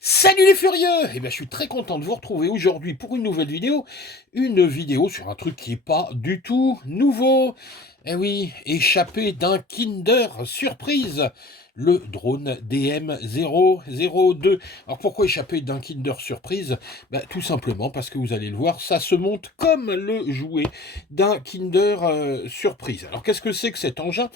Salut les furieux! Je suis très content de vous retrouver aujourd'hui pour une nouvelle vidéo. Une vidéo sur un truc qui est pas du tout nouveau. Eh oui, échappé d'un Kinder Surprise, le drone DM002. Alors pourquoi échapper d'un Kinder Surprise? Tout simplement parce que vous allez le voir, ça se monte comme le jouet d'un Kinder Surprise. Alors qu'est-ce que c'est que cet engin?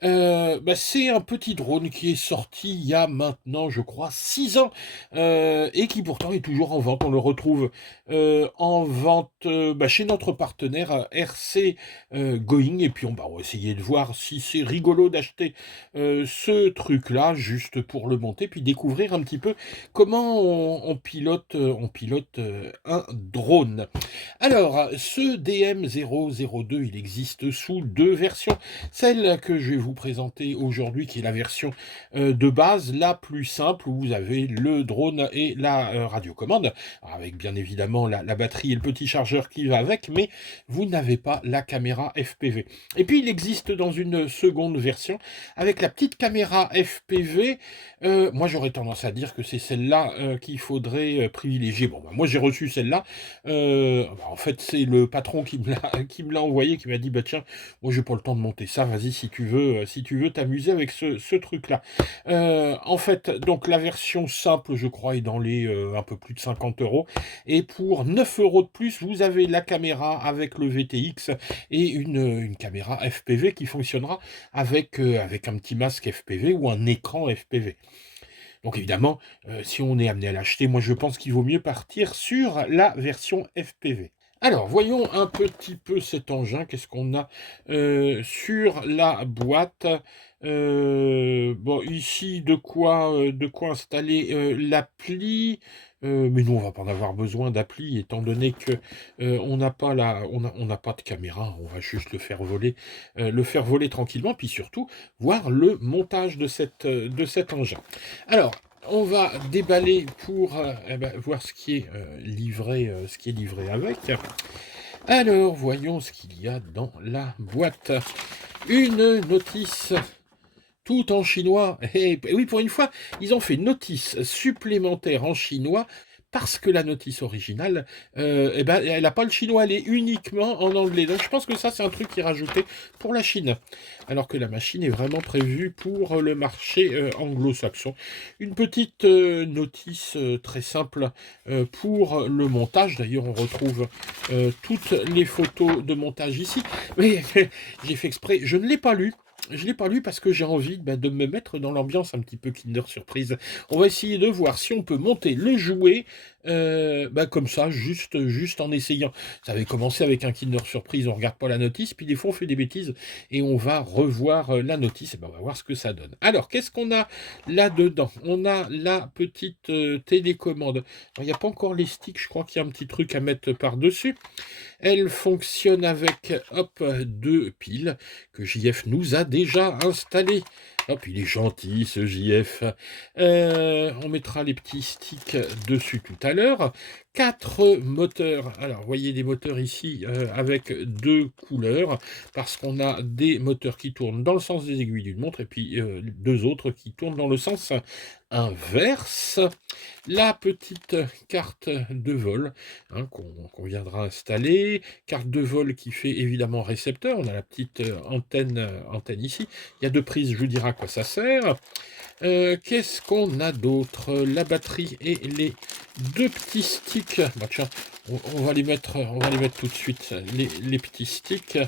C'est un petit drone qui est sorti il y a maintenant, je crois, 6 ans, et qui pourtant est toujours en vente. On le retrouve en vente chez notre partenaire RC Going, et puis on va essayer de voir si c'est rigolo d'acheter ce truc-là, juste pour le monter, puis découvrir un petit peu comment on pilote, un drone. Alors, ce DM002, il existe sous deux versions. Celle que je vais vous présenter aujourd'hui, qui est la version de base, la plus simple, où vous avez le drone et la radiocommande, avec bien évidemment la batterie et le petit chargeur qui va avec, mais vous n'avez pas la caméra FPV. Et puis il existe dans une seconde version, avec la petite caméra FPV. Moi j'aurais tendance à dire que c'est celle-là qu'il faudrait privilégier. Bon, moi j'ai reçu celle-là. En fait, c'est le patron qui me l'a envoyé, qui m'a dit, tiens, moi j'ai pas le temps de monter ça, vas-y si tu veux t'amuser avec ce truc-là. En fait, donc la version simple, je crois, est dans les un peu plus de 50 euros. Et pour 9 euros de plus, vous avez la caméra avec le VTX et une caméra FPV qui fonctionnera avec un petit masque FPV ou un écran FPV. Donc évidemment, si on est amené à l'acheter, moi je pense qu'il vaut mieux partir sur la version FPV. Alors, voyons un petit peu cet engin. Qu'est-ce qu'on a sur la boîte? Bon, ici, de quoi installer l'appli. Mais nous, on va pas en avoir besoin d'appli, étant donné que on n'a pas on n'a pas de caméra. On va juste le faire voler tranquillement, puis surtout voir le montage de cet engin. Alors, on va déballer pour voir ce qui est livré avec. Alors, voyons ce qu'il y a dans la boîte. Une notice tout en chinois. Et oui, pour une fois, ils ont fait notice supplémentaire en chinois parce que la notice originale, elle n'a pas le chinois, elle est uniquement en anglais. Donc je pense que ça, c'est un truc qui est rajouté pour la Chine, alors que la machine est vraiment prévue pour le marché anglo-saxon. Une petite notice très simple pour le montage. D'ailleurs, on retrouve toutes les photos de montage ici. Mais j'ai fait exprès, je ne l'ai pas lu. Je ne l'ai pas lu parce que j'ai envie de me mettre dans l'ambiance un petit peu Kinder Surprise. On va essayer de voir si on peut monter le jouet comme ça, juste en essayant. Ça avait commencé avec un Kinder Surprise, on regarde pas la notice, puis des fois on fait des bêtises et on va revoir la notice, et on va voir ce que ça donne. Alors, qu'est-ce qu'on a là-dedans? On a la petite télécommande. Il n'y a pas encore les sticks, je crois qu'il y a un petit truc à mettre par-dessus. Elle fonctionne avec, hop, deux piles que JF nous a déjà installées. Hop, il est gentil ce JF. On mettra les petits sticks dessus tout à l'heure. 4 moteurs. Alors, vous voyez des moteurs ici avec deux couleurs, parce qu'on a des moteurs qui tournent dans le sens des aiguilles d'une montre, et puis deux autres qui tournent dans le sens inverse. La petite carte de vol qu'on viendra installer. Carte de vol qui fait évidemment récepteur. On a la petite antenne ici. Il y a deux prises, je vous dirai à quoi ça sert. Qu'est-ce qu'on a d'autre? La batterie et les deux petits sticks. Tiens, on va les mettre tout de suite. Les petits sticks.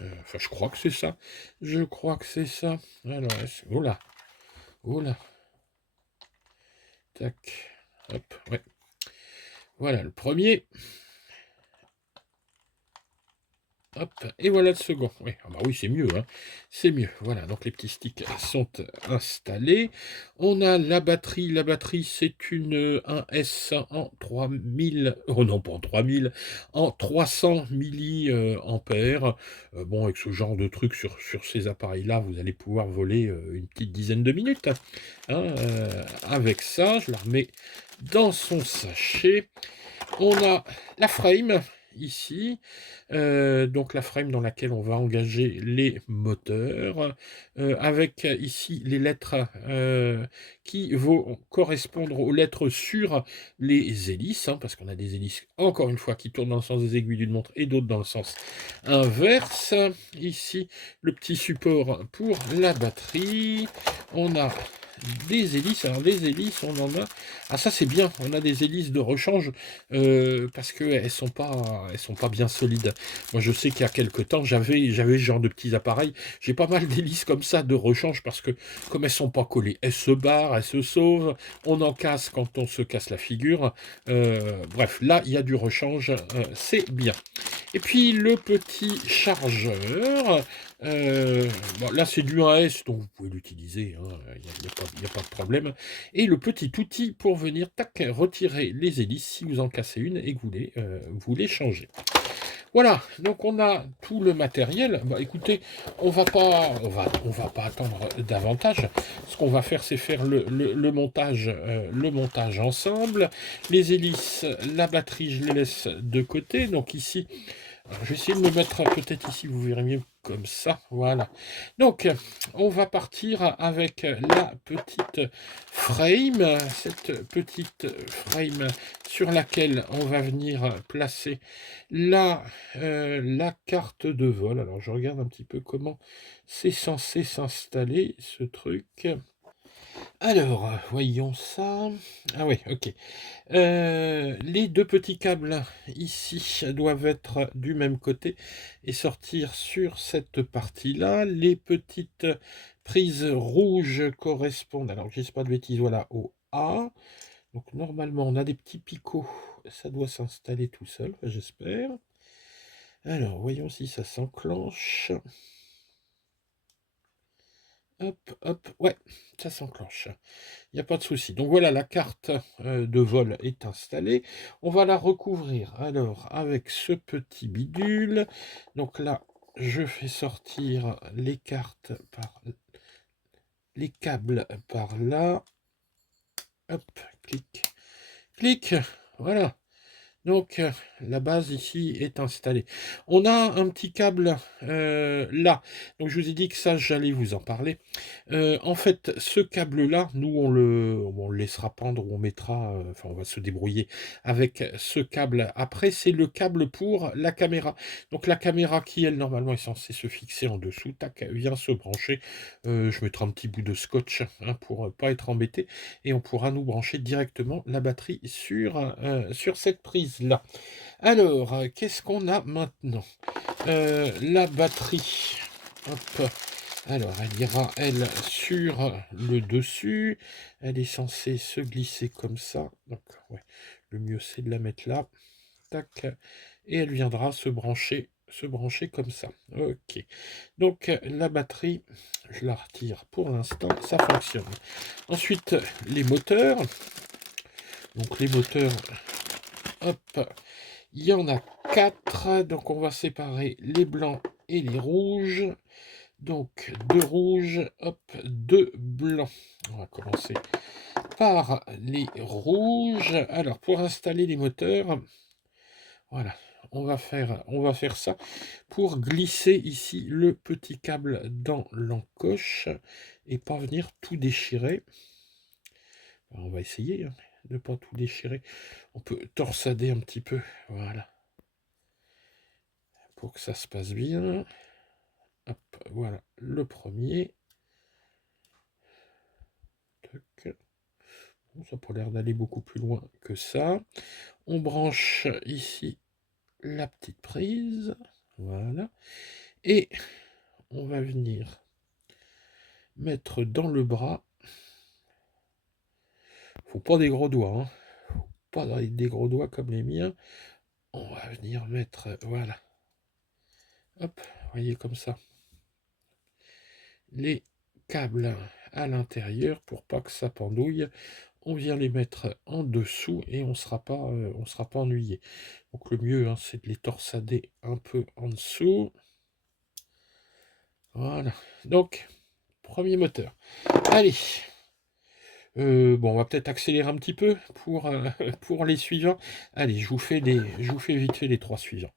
Enfin, je crois que c'est ça. Je crois que c'est ça. Alors, oula, oula. Tac. Hop, ouais. Voilà le premier. Hop, et voilà le second. Oui, oui, c'est mieux, hein. C'est mieux. Voilà, donc les petits sticks sont installés. On a la batterie. La batterie, c'est un S en 3000. Oh non, pas en 3000, en 300 milliampères. Bon, avec ce genre de truc sur ces appareils-là, vous allez pouvoir voler une petite dizaine de minutes. Avec ça, je la remets dans son sachet. On a la frame. ici, donc la frame dans laquelle on va engager les moteurs, avec ici les lettres qui vont correspondre aux lettres sur les hélices, hein, parce qu'on a des hélices, encore une fois, qui tournent dans le sens des aiguilles d'une montre et d'autres dans le sens inverse. Ici, le petit support pour la batterie. On a des hélices. Alors les hélices, on en a... Ah ça c'est bien, on a des hélices de rechange parce qu'elles sont pas bien solides. Moi je sais qu'il y a quelques temps, j'avais ce genre de petits appareils. J'ai pas mal d'hélices comme ça de rechange parce que comme elles sont pas collées, elles se barrent, elles se sauvent. On en casse quand on se casse la figure. Bref, là il y a du rechange, c'est bien. Et puis le petit chargeur, bon, là c'est du 1S, donc vous pouvez l'utiliser, hein, il n'y a pas de problème. Et le petit outil pour venir tac, retirer les hélices si vous en cassez une et que vous les changez. Voilà, donc on a tout le matériel. Bah, écoutez, on va pas attendre davantage. Ce qu'on va faire, c'est faire le montage ensemble. Les hélices, la batterie, je les laisse de côté. Donc ici, alors, je vais essayer de me mettre peut-être ici, vous verrez mieux comme ça, voilà. Donc, on va partir avec la petite frame, cette petite frame sur laquelle on va venir placer la carte de vol. Alors, je regarde un petit peu comment c'est censé s'installer, ce truc. Alors, voyons ça. Ah oui, ok. Les deux petits câbles ici doivent être du même côté et sortir sur cette partie-là. Les petites prises rouges correspondent, alors je ne dis pas de bêtises, voilà, au A. Donc normalement on a des petits picots, ça doit s'installer tout seul, j'espère. Alors voyons si ça s'enclenche. Hop, hop, ouais, ça s'enclenche. Il n'y a pas de souci. Donc voilà, la carte de vol est installée. On va la recouvrir alors avec ce petit bidule. Donc là, je fais sortir les cartes par les câbles par là. Hop, clic, clic. Voilà. Donc, la base ici est installée. On a un petit câble là. Donc, je vous ai dit que ça, j'allais vous en parler. En fait, ce câble-là, nous, on le laissera pendre ou on mettra... enfin, on va se débrouiller avec ce câble. Après, c'est le câble pour la caméra. Donc, la caméra qui, elle, normalement, est censée se fixer en dessous, tac, vient se brancher. Je mettrai un petit bout de scotch hein, pour pas être embêté. Et on pourra nous brancher directement la batterie sur cette prise-là. Alors, qu'est-ce qu'on a maintenant? La batterie. Hop. Alors, elle ira, elle, sur le dessus. Elle est censée se glisser comme ça. Donc, ouais, le mieux, c'est de la mettre là. Tac. Et elle viendra se brancher comme ça. Ok. Donc, la batterie, je la retire pour l'instant. Ça fonctionne. Ensuite, les moteurs. Donc, les moteurs, hop, il y en a 4. Donc, on va séparer les blancs et les rouges. Donc, 2 rouges, hop, 2 blancs. On va commencer par les rouges. Alors, pour installer les moteurs, voilà, on va faire ça pour glisser ici le petit câble dans l'encoche et pas venir tout déchirer. On va essayer hein, de ne pas tout déchirer. On peut torsader un petit peu, voilà, pour que ça se passe bien. Hop, voilà, le premier. Bon, ça n'a pas l'air d'aller beaucoup plus loin que ça. On branche ici la petite prise. Voilà. Et on va venir mettre dans le bras. Faut pas des gros doigts. Hein. Faut pas des gros doigts comme les miens. On va venir mettre. Voilà. Hop, voyez comme ça. Les câbles à l'intérieur pour pas que ça pendouille. On vient les mettre en dessous et on sera pas ennuyé. Donc le mieux, hein, c'est de les torsader un peu en dessous. Voilà. Donc, premier moteur. Allez. Bon, on va peut-être accélérer un petit peu pour, pour les suivants. Allez, je vous fais vite fait les 3 suivants.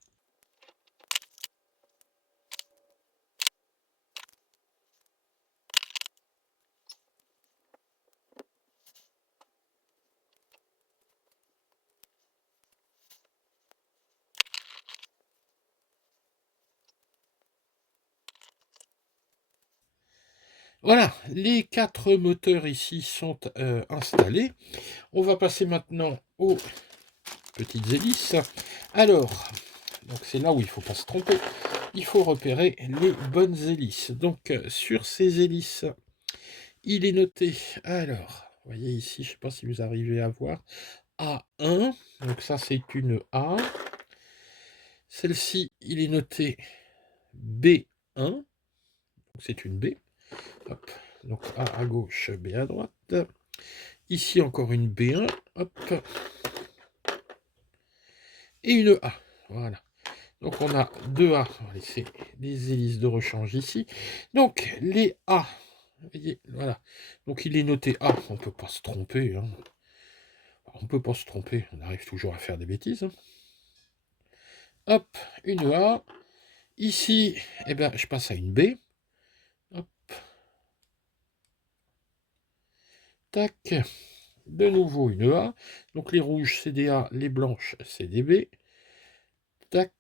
Voilà, les 4 moteurs ici sont, installés. On va passer maintenant aux petites hélices. Alors, donc c'est là où il ne faut pas se tromper. Il faut repérer les bonnes hélices. Donc, sur ces hélices, il est noté, alors, vous voyez ici, je ne sais pas si vous arrivez à voir, A1, donc ça c'est une A. Celle-ci, il est noté B1, donc c'est une B. Hop, donc A à gauche, B à droite. Ici encore une B1, hop, et une A. Voilà. Donc on a deux A, on va laisser des hélices de rechange ici. Donc les A, vous voyez, voilà. Donc il est noté A, on ne peut pas se tromper. Hein. On ne peut pas se tromper, on arrive toujours à faire des bêtises. Hein. Hop, une A. Ici, eh ben, je passe à une B. Hop. Tac. De nouveau une A. Donc les rouges, c'est des A, les blanches, c'est des B. Tac.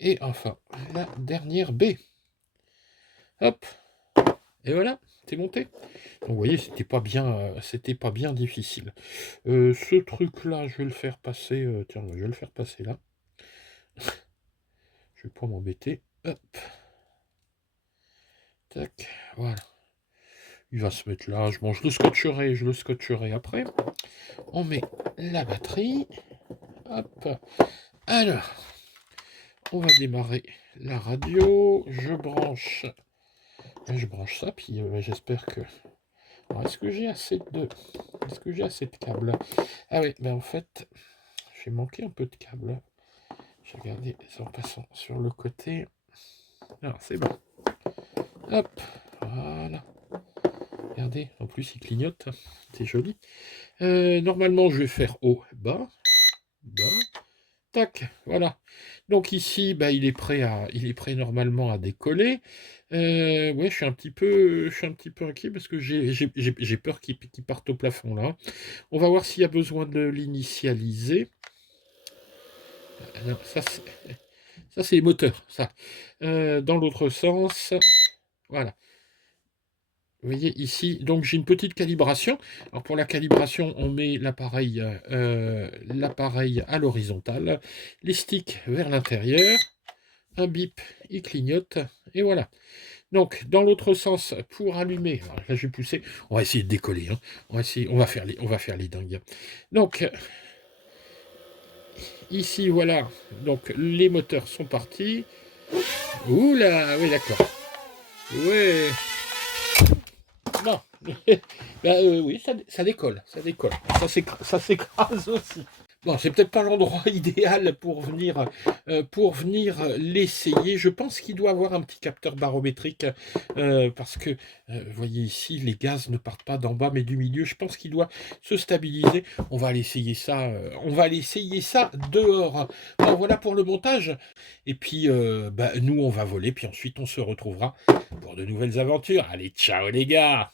Et enfin, la dernière B. Hop. Et voilà, c'est monté. Donc vous voyez, c'était pas bien difficile. Ce truc-là, je vais le faire passer. Tiens, je vais le faire passer là. Je vais pas m'embêter. Hop. Tac. Voilà. Il va se mettre là. Bon, je le scotcherai après. On met la batterie. Hop. Alors, on va démarrer la radio. Je branche ça, puis j'espère que. Alors, est-ce que j'ai assez de câbles? Ah oui, mais en fait, j'ai manqué un peu de câbles. J'ai regardé en passant sur le côté. Alors, c'est bon. Hop, voilà. Regardez, en plus il clignote, c'est joli. Normalement, je vais faire haut, bas, tac, voilà. Donc ici, bah, il est prêt normalement à décoller. Ouais, je suis un petit peu inquiet parce que j'ai peur qu'il parte au plafond là. On va voir s'il y a besoin de l'initialiser. Non, ça c'est les moteurs, ça. Dans l'autre sens, voilà. Vous voyez ici, donc j'ai une petite calibration. Alors pour la calibration, on met l'appareil à l'horizontale, les sticks vers l'intérieur, un bip, il clignote, et voilà. Donc dans l'autre sens, pour allumer, alors là je vais pousser, on va essayer de décoller, hein. On va faire les dingues. Donc ici voilà, donc les moteurs sont partis. Oula, oui d'accord. Ouais. Non. Oui, ça décolle, ça décolle. Ça s'écrase aussi. Bon, c'est peut-être pas l'endroit idéal pour venir l'essayer. Je pense qu'il doit avoir un petit capteur barométrique parce que, vous voyez ici, les gaz ne partent pas d'en bas mais du milieu. Je pense qu'il doit se stabiliser. On va aller essayer ça. On va aller essayer ça dehors. Bon, voilà pour le montage. Et puis, bah, nous, on va voler. Puis ensuite, on se retrouvera pour de nouvelles aventures. Allez, ciao les gars!